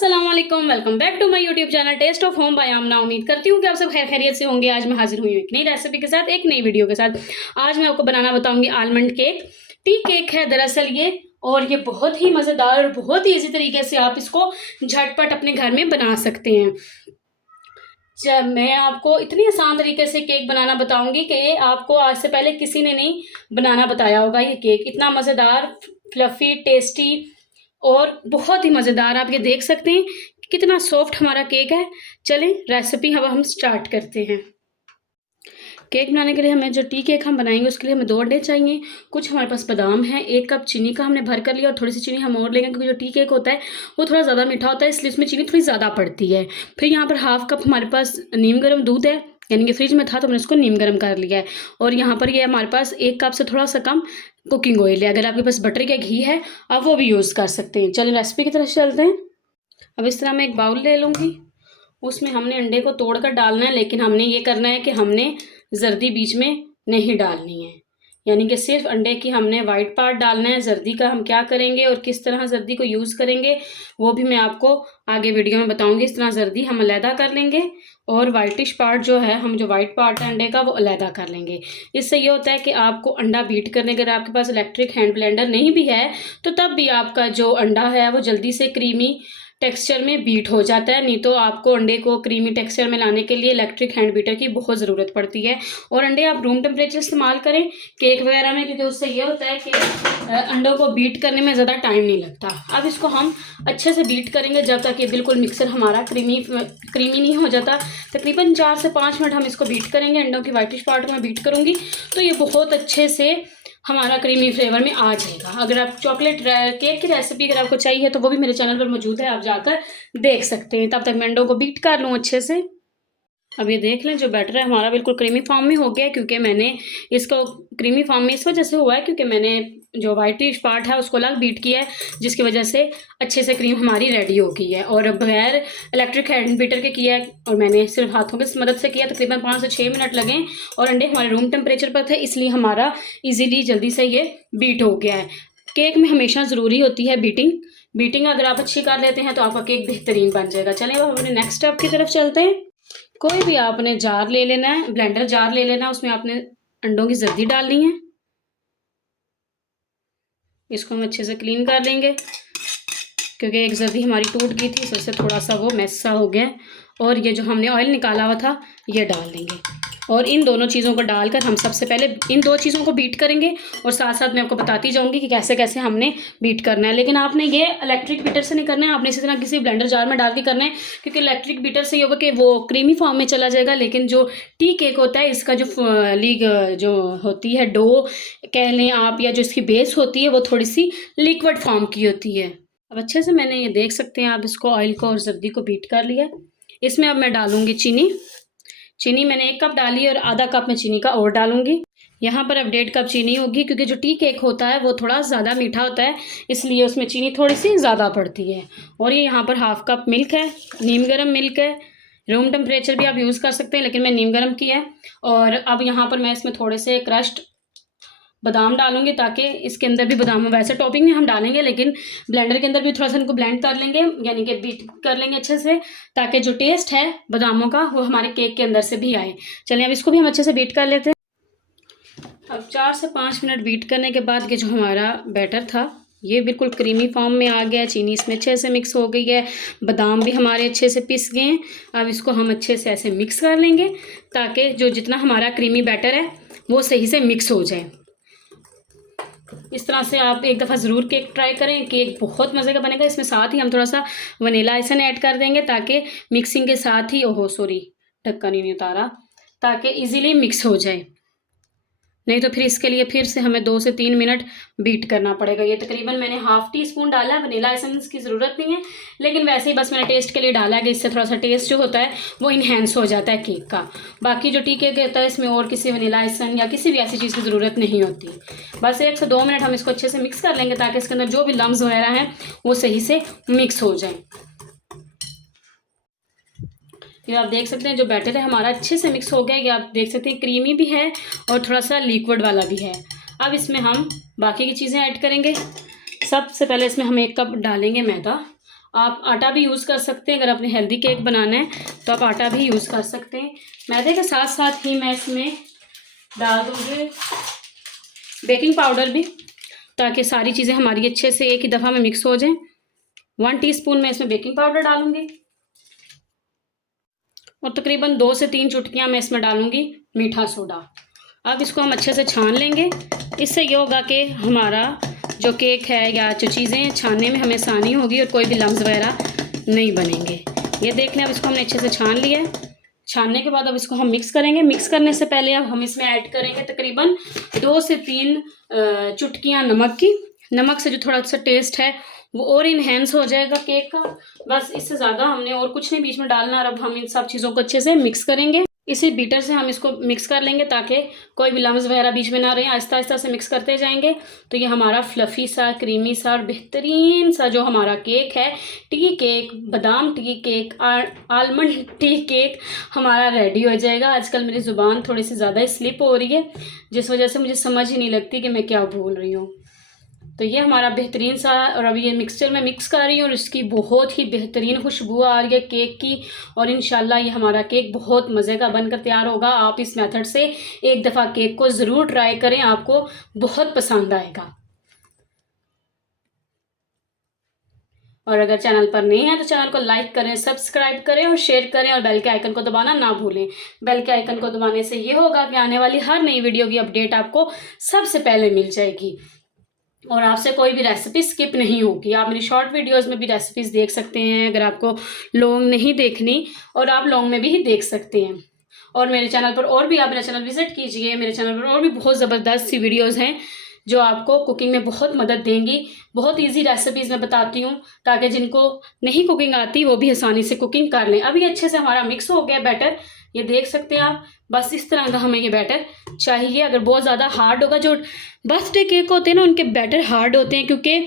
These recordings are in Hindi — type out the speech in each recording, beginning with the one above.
अस्सलामुअलैकुम, welcome back to my YouTube channel Taste of Home by Aamna. उम्मीद करती हूँ कि आप सब खैर खैरियत से होंगे। आज मैं हाजिर हुई हूँ एक नई रेसिपी के साथ, एक नई वीडियो के साथ। आज मैं आपको बनाना बताऊंगी आलमंड केक। टी केक है दरअसल ये, और ये बहुत ही मज़ेदार और बहुत ही ईजी तरीके से आप इसको झटपट अपने घर में बना सकते हैं। जब मैं आपको इतनी आसान तरीके से केक बनाना बताऊंगी कि आपको आज से पहले किसी ने नहीं बनाना बताया होगा। ये केक इतना मज़ेदार, फ्लफ़ी, टेस्टी और बहुत ही मज़ेदार। आप ये देख सकते हैं कितना सॉफ्ट हमारा केक है। चलें रेसिपी अब हम स्टार्ट करते हैं। केक बनाने के लिए हमें जो टी केक हम बनाएंगे उसके लिए हमें 2 अंडे चाहिए। कुछ हमारे पास बादाम है, 1 कप चीनी का हमने भर कर लिया, और थोड़ी सी चीनी हम और लेंगे क्योंकि जो टी केक होता है वो थोड़ा ज़्यादा मीठा होता है, इसलिए उसमें चीनी थोड़ी ज़्यादा पड़ती है। फिर यहाँ पर 1/2 कप हमारे पास नीम गर्म दूध है, यानी कि फ्रिज में था तो मैंने उसको नीम गर्म कर लिया है। और यहाँ पर ये हमारे पास 1 कप से थोड़ा सा कम कुकिंग ऑयल है। अगर आपके पास बटर या घी है आप वो भी यूज़ कर सकते हैं। चलिए रेसिपी की तरफ चलते हैं। अब इस तरह मैं एक बाउल ले लूँगी, उसमें हमने अंडे को तोड़कर डालना है, लेकिन हमने ये करना है कि हमने जर्दी बीच में नहीं डालनी है, यानी कि सिर्फ अंडे की हमने वाइट पार्ट डालना है। जर्दी का हम क्या करेंगे और किस तरह जर्दी को यूज़ करेंगे वो भी मैं आपको आगे वीडियो में बताऊंगी। इस तरह जर्दी हम अलहदा कर लेंगे और वाइटिश पार्ट जो है, हम जो वाइट पार्ट है अंडे का वो अलहदा कर लेंगे। इससे ये होता है कि आपको अंडा बीट करने, अगर आपके पास इलेक्ट्रिक हैंड ब्लेंडर नहीं भी है तो तब भी आपका जो अंडा है वो जल्दी से क्रीमी टेक्सचर में बीट हो जाता है। नहीं तो आपको अंडे को क्रीमी टेक्सचर में लाने के लिए इलेक्ट्रिक हैंड बीटर की बहुत ज़रूरत पड़ती है। और अंडे आप रूम टेम्परेचर इस्तेमाल करें केक वगैरह में, क्योंकि उससे ये होता है कि अंडों को बीट करने में ज़्यादा टाइम नहीं लगता। अब इसको हम अच्छे से बीट करेंगे जब तक ये बिल्कुल मिक्सर हमारा क्रीमी नहीं हो जाता। तकरीबन 4 से 5 मिनट हम इसको बीट करेंगे। अंडों की वाइटिश पार्ट को मैं बीट करूँगी तो ये बहुत अच्छे से हमारा क्रीमी फ्लेवर में आ जाएगा। अगर आप चॉकलेट केक की रेसिपी अगर आपको चाहिए तो वो भी मेरे चैनल पर मौजूद है, आप जाकर देख सकते हैं। तब तक मैं अंडों को बीट कर लूँ अच्छे से। अब ये देख लें जो बैटर है हमारा बिल्कुल क्रीमी फॉर्म में हो गया है, क्योंकि मैंने इसको क्रीमी फॉर्म में इस वजह से हुआ है क्योंकि मैंने जो वाइटिश पार्ट है उसको अलग बीट किया है, जिसकी वजह से अच्छे से क्रीम हमारी रेडी हो गई है। और बगैर इलेक्ट्रिक हैंड बीटर के किया है और मैंने सिर्फ हाथों की मदद से किया। तकरीबन 5 से 6 मिनट लगे और अंडे हमारे रूम टेम्परेचर पर थे, इसलिए हमारा ईजीली जल्दी से ये बीट हो गया है। केक में हमेशा ज़रूरी होती है बीटिंग अगर आप अच्छी कर लेते हैं तो आपका केक बेहतरीन बन जाएगा। चलिए अब अपने नेक्स्ट स्टेप की तरफ चलते हैं। कोई भी आपने जार ले लेना है, ब्लेंडर जार ले लेना है, उसमें आपने अंडों की जर्दी डालनी है। इसको हम अच्छे से क्लीन कर लेंगे क्योंकि एक जर्दी हमारी टूट गई थी, इससे थोड़ा सा वो मैस सा हो गया। और ये जो हमने ऑयल निकाला हुआ था ये डाल देंगे, और इन दोनों चीज़ों को डालकर हम सबसे पहले इन 2 चीज़ों को बीट करेंगे। और साथ साथ मैं आपको बताती जाऊंगी कि कैसे कैसे हमने बीट करना है। लेकिन आपने ये इलेक्ट्रिक बीटर से नहीं करना है, आपने इसी तरह किसी ब्लेंडर जार में डाल के करना है, क्योंकि इलेक्ट्रिक बीटर से ये होगा कि वो क्रीमी फॉर्म में चला जाएगा। लेकिन जो टी केक होता है इसका जो होती है डो कह लें आप, या जो इसकी बेस होती है वो थोड़ी सी लिक्विड फॉर्म की होती है। अब अच्छे से मैंने ये देख सकते हैं आप इसको ऑयल को और जर्दी को बीट कर लिया। इसमें अब मैं डालूंगी चीनी मैंने 1 कप डाली और आधा कप मैं चीनी का और डालूंगी। यहाँ पर अब 1.5 कप चीनी होगी, क्योंकि जो टी केक होता है वो थोड़ा ज़्यादा मीठा होता है, इसलिए उसमें चीनी थोड़ी सी ज़्यादा पड़ती है। और ये यहाँ पर 1/2 कप मिल्क है, नीम गर्म मिल्क है। रूम टेम्परेचर भी आप यूज़ कर सकते हैं, लेकिन मैं नीम गर्म की है। और अब यहाँ पर मैं इसमें थोड़े से क्रश्ड बादाम डालूंगी, ताकि इसके अंदर भी बादाम, वैसे टॉपिंग में हम डालेंगे लेकिन ब्लेंडर के अंदर भी थोड़ा सा इनको ब्लेंड कर लेंगे, यानी कि बीट कर लेंगे अच्छे से, ताकि जो टेस्ट है बादामों का वो हमारे केक के अंदर से भी आए। चलिए अब इसको भी हम अच्छे से बीट कर लेते हैं। अब 4 से 5 मिनट बीट करने के बाद ये जो हमारा बैटर था ये बिल्कुल क्रीमी फॉर्म में आ गया है। चीनी इसमें अच्छे से मिक्स हो गई है, बादाम भी हमारे अच्छे से पिस गए हैं। अब इसको हम अच्छे से ऐसे मिक्स कर लेंगे ताकि जो जितना हमारा क्रीमी बैटर है वो सही से मिक्स हो जाए। इस तरह से आप एक दफ़ा ज़रूर केक ट्राई करें, केक बहुत मज़े का बनेगा। इसमें साथ ही हम थोड़ा सा वनीला एसेंस ऐड कर देंगे ताकि मिक्सिंग के साथ ही, ढक्कन ही नहीं उतारा, ताकि इजीली मिक्स हो जाए। नहीं तो फिर इसके लिए फिर से हमें 2 से 3 मिनट बीट करना पड़ेगा। ये तकरीबन मैंने 1/2 टी-स्पून डाला है। वनीला एसेंस की ज़रूरत नहीं है, लेकिन वैसे ही बस मैंने टेस्ट के लिए डाला है कि इससे थोड़ा सा टेस्ट जो होता है वो इन्हेंस हो जाता है केक का। बाकी जो टी केक होता है इसमें और किसी वनीला एसेंस या किसी भी ऐसी चीज़ की ज़रूरत नहीं होती। बस 1 से 2 मिनट हम इसको अच्छे से मिक्स कर लेंगे ताकि इसके अंदर जो भी लम्स वगैरह हैं वो सही से मिक्स हो जाए। ये आप देख सकते हैं जो बैटर है हमारा अच्छे से मिक्स हो गया। ये आप देख सकते हैं क्रीमी भी है और थोड़ा सा लिक्विड वाला भी है। अब इसमें हम बाकी की चीज़ें ऐड करेंगे। सबसे पहले इसमें हम 1 कप डालेंगे मैदा, आप आटा भी यूज़ कर सकते हैं, अगर आपने हेल्दी केक बनाना है तो आप आटा भी यूज़ कर सकते हैं। मैदे के साथ साथ ही मैं इसमें डाल दूँगी बेकिंग पाउडर भी, ताकि सारी चीज़ें हमारी अच्छे से एक ही दफ़ा में मिक्स हो जाएं। 1 टीस्पून मैं इसमें बेकिंग पाउडर डालूँगी और तकरीबन 2 से 3 चुटकियाँ मैं इसमें डालूँगी मीठा सोडा। अब इसको हम अच्छे से छान लेंगे। इससे ये होगा कि हमारा जो केक है या जो चीज़ें छानने में हमें आसानी होगी और कोई भी लम्स वगैरह नहीं बनेंगे। ये देख लें, अब इसको हमने अच्छे से छान लिया है। छानने के बाद अब इसको हम मिक्स करेंगे। मिक्स करने से पहले अब हम इसमें ऐड करेंगे तकरीबन 2 से 3 चुटकियाँ नमक की। नमक से जो थोड़ा सा टेस्ट है वो और इन्हेंस हो जाएगा केक का। बस इससे ज़्यादा हमने और कुछ नहीं बीच में डालना। और अब हम इन सब चीज़ों को अच्छे से मिक्स करेंगे। इसी बीटर से हम इसको मिक्स कर लेंगे ताकि कोई भी लम्स वगैरह बीच में ना रहे। आहिस्ता आहिस्ता से मिक्स करते जाएंगे तो ये हमारा फ्लफ़ी सा, क्रीमी सा और बेहतरीन सा जो हमारा केक है, टी केक, बादाम tea cake, almond tea cake हमारा रेडी हो जाएगा। आजकल मेरी ज़ुबान थोड़ी सी ज़्यादा स्लिप हो रही है, जिस वजह से मुझे समझ ही नहीं लगती कि मैं क्या बोल रही हूँ। तो ये हमारा बेहतरीन सा, और अभी ये मिक्सचर में मिक्स कर रही हूँ और इसकी बहुत ही बेहतरीन खुशबू आ रही है केक की। और इंशाल्लाह ये हमारा केक बहुत मज़े का बनकर तैयार होगा। आप इस मेथड से एक दफ़ा केक को ज़रूर ट्राई करें, आपको बहुत पसंद आएगा। और अगर चैनल पर नहीं है तो चैनल को लाइक करें, सब्सक्राइब करें और शेयर करें और बेल के आइकन को दबाना ना भूलें। बेल के आइकन को दबाने से ये होगा कि आने वाली हर नई वीडियो की अपडेट आपको सबसे पहले मिल जाएगी और आपसे कोई भी रेसिपी स्किप नहीं होगी। आप मेरी शॉर्ट वीडियोस में भी रेसिपीज़ देख सकते हैं, अगर आपको लॉन्ग नहीं देखनी, और आप लॉन्ग में भी देख सकते हैं। और मेरे चैनल पर और भी आप मेरा चैनल विजिट कीजिए। मेरे चैनल पर और भी बहुत ज़बरदस्त सी वीडियोस हैं जो आपको कुकिंग में बहुत मदद देंगी। बहुत इजी रेसिपीज़ मैं बताती हूँ ताकि जिनको नहीं कुकिंग आती वो भी आसानी से कुकिंग कर लें। अभी अच्छे से हमारा मिक्स हो गया बैटर, ये देख सकते हैं आप। बस इस तरह का हमें ये बैटर चाहिए। अगर बहुत ज़्यादा हार्ड होगा, जो बर्थडे केक होते हैं ना उनके बैटर हार्ड होते हैं क्योंकि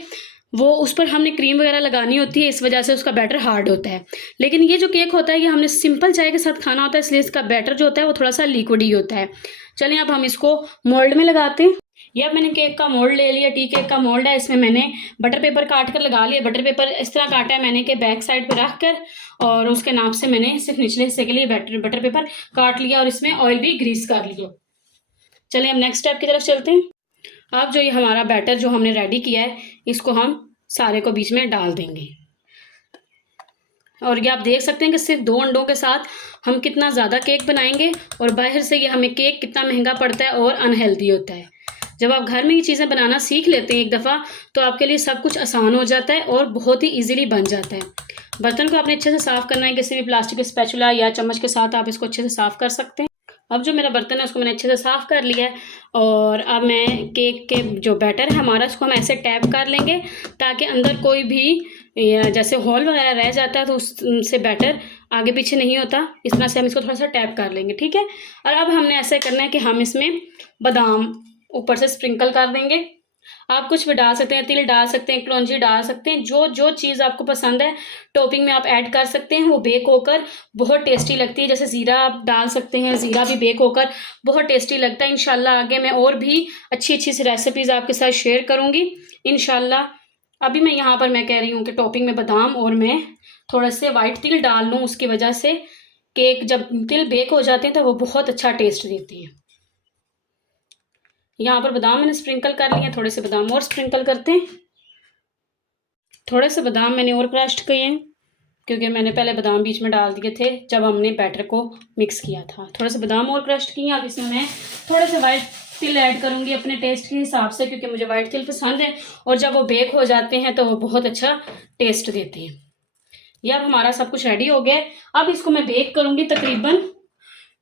वो उस पर हमने क्रीम वगैरह लगानी होती है, इस वजह से उसका बैटर हार्ड होता है। लेकिन ये जो केक होता है ये हमने सिंपल चाय के साथ खाना होता है, इसलिए इसका बैटर जो होता है वो थोड़ा सा लिक्विड ही होता है। चलिए अब हम इसको मोल्ड में लगाते हैं। ये अब मैंने केक का मोल्ड ले लिया, टी केक का मोल्ड है। इसमें मैंने बटर पेपर काट कर लगा लिया। बटर पेपर इस तरह काटा है मैंने कि बैक साइड पे रख कर, और उसके नाप से मैंने सिर्फ निचले हिस्से के लिए बटर पेपर काट लिया और इसमें ऑयल भी ग्रीस कर लिया। चलिए अब नेक्स्ट स्टेप की तरफ चलते हैं। अब जो ये हमारा बैटर जो हमने रेडी किया है इसको हम सारे को बीच में डाल देंगे। और ये आप देख सकते हैं कि सिर्फ 2 अंडों के साथ हम कितना ज़्यादा केक बनाएंगे, और बाहर से ये हमें केक कितना महंगा पड़ता है और अनहेल्दी होता है। जब आप घर में ये चीज़ें बनाना सीख लेते हैं एक दफ़ा तो आपके लिए सब कुछ आसान हो जाता है और बहुत ही ईजिली बन जाता है। बर्तन को आपने अच्छे से साफ़ करना है, किसी भी प्लास्टिक के स्पैचुला या चम्मच के साथ आप इसको अच्छे से साफ़ कर सकते हैं। अब जो मेरा बर्तन है उसको मैंने अच्छे से साफ़ कर लिया है, और अब मैं केक के जो बैटर है हमारा उसको हम ऐसे टैप कर लेंगे ताकि अंदर कोई भी जैसे होल वगैरह रह जाता है तो उससे बैटर आगे पीछे नहीं होता। इस तरह से हम इसको थोड़ा सा टैप कर लेंगे, ठीक है। और अब हमने ऐसे करना है कि हम इसमें बादाम ऊपर से स्प्रिंकल कर देंगे। आप कुछ भी डाल सकते हैं, तिल डाल सकते हैं, कलौंजी डाल सकते हैं, जो जो चीज़ आपको पसंद है टॉपिंग में आप ऐड कर सकते हैं। वो बेक होकर बहुत टेस्टी लगती है। जैसे ज़ीरा आप डाल सकते हैं, ज़ीरा भी बेक होकर बहुत टेस्टी लगता है। इंशाल्लाह आगे मैं और भी अच्छी अच्छी सी रेसिपीज़ आपके साथ शेयर करूँगी इंशाल्लाह। अभी मैं यहाँ पर मैं कह रही हूँ कि टॉपिंग में बादाम और मैं थोड़ा से वाइट तिल डाल लूँ, उसकी वजह से केक जब तिल बेक हो जाते हैं तो वो बहुत अच्छा टेस्ट देते हैं। यहाँ पर बादाम मैंने स्प्रिंकल कर लिए हैं, थोड़े से बादाम और स्प्रिंकल करते हैं। थोड़े से बादाम मैंने और क्रश्ड किए हैं क्योंकि मैंने पहले बादाम बीच में डाल दिए थे जब हमने बैटर को मिक्स किया था। थोड़े से बादाम और क्रश्ड किए हैं। अब इसमें मैं थोड़े से वाइट तिल ऐड करूँगी अपने टेस्ट के हिसाब से, क्योंकि मुझे वाइट तिल पसंद है और जब वो बेक हो जाते हैं तो वो बहुत अच्छा टेस्ट देते हैं। यह अब हमारा सब कुछ रेडी हो गया है। अब इसको मैं बेक करूँगी तकरीबन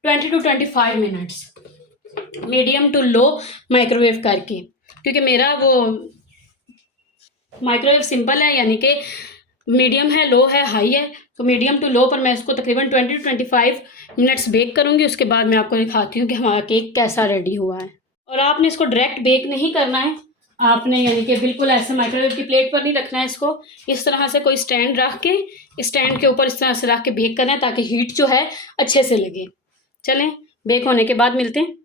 20 to 25 minutes medium to low microwave करके, क्योंकि मेरा वो माइक्रोवेव सिंपल है, यानी कि मीडियम है, लो है, हाई है। तो मीडियम टू लो पर मैं इसको तकरीबन 20 to 25 मिनट्स बेक करूँगी। उसके बाद मैं आपको दिखाती हूँ कि हमारा केक कैसा रेडी हुआ है। और आपने इसको डायरेक्ट बेक नहीं करना है, आपने यानी कि बिल्कुल ऐसे माइक्रोवेव की प्लेट पर नहीं रखना है इसको। इस तरह से कोई स्टैंड रख के स्टैंड के ऊपर इस तरह से रख के बेक करना है ताकि हीट जो है अच्छे से लगे। चलें बेक होने के बाद मिलते हैं।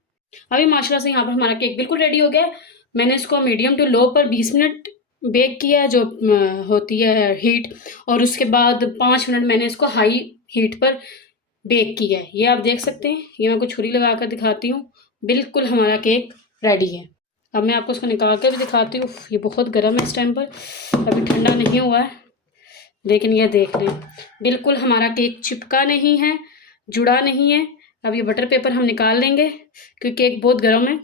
अभी माशाल्लाह से यहाँ पर हमारा केक बिल्कुल रेडी हो गया है। मैंने इसको मीडियम टू लो पर 20 मिनट बेक किया जो होती है हीट, और उसके बाद 5 मिनट मैंने इसको हाई हीट पर बेक किया है। ये आप देख सकते हैं, ये मैं आपको छुरी लगा कर दिखाती हूँ। बिल्कुल हमारा केक रेडी है। अब मैं आपको इसको निकाल कर भी दिखाती हूँ। ये बहुत गर्म है इस टाइम पर, अभी ठंडा नहीं हुआ है, लेकिन ये देख लें बिल्कुल हमारा केक चिपका नहीं है, जुड़ा नहीं है। अब ये बटर पेपर हम निकाल लेंगे क्योंकि केक बहुत गर्म है।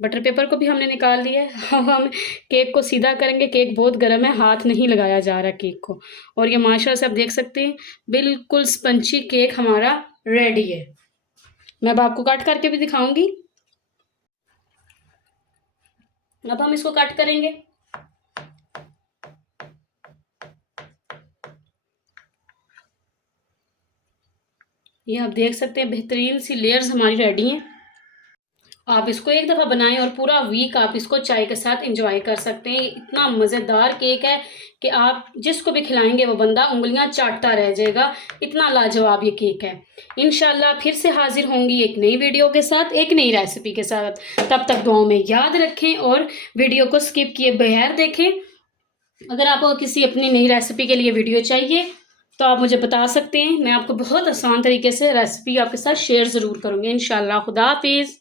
बटर पेपर को भी हमने निकाल लिया है। अब हम केक को सीधा करेंगे, केक बहुत गर्म है, हाथ नहीं लगाया जा रहा केक को। और ये माशाल्लाह से आप देख सकते हैं बिल्कुल स्पंची केक हमारा रेडी है। मैं अब आपको कट करके भी दिखाऊंगी। अब हम इसको कट करेंगे। ये आप देख सकते हैं बेहतरीन सी लेयर्स हमारी रेडी हैं। आप इसको एक दफ़ा बनाएं और पूरा वीक आप इसको चाय के साथ एंजॉय कर सकते हैं। इतना मज़ेदार केक है कि आप जिसको भी खिलाएंगे वो बंदा उंगलियां चाटता रह जाएगा। इतना लाजवाब ये केक है। इंशाल्लाह फिर से हाजिर होंगी एक नई वीडियो के साथ, एक नई रेसिपी के साथ। तब तक दुआओं में याद रखें और वीडियो को स्किप किए बगैर देखें। अगर आपको किसी अपनी नई रेसिपी के लिए वीडियो चाहिए तो आप मुझे बता सकते हैं। मैं आपको बहुत आसान तरीके से रेसिपी आपके साथ शेयर ज़रूर करूँगी इंशाल्लाह। खुदा हाफिज़।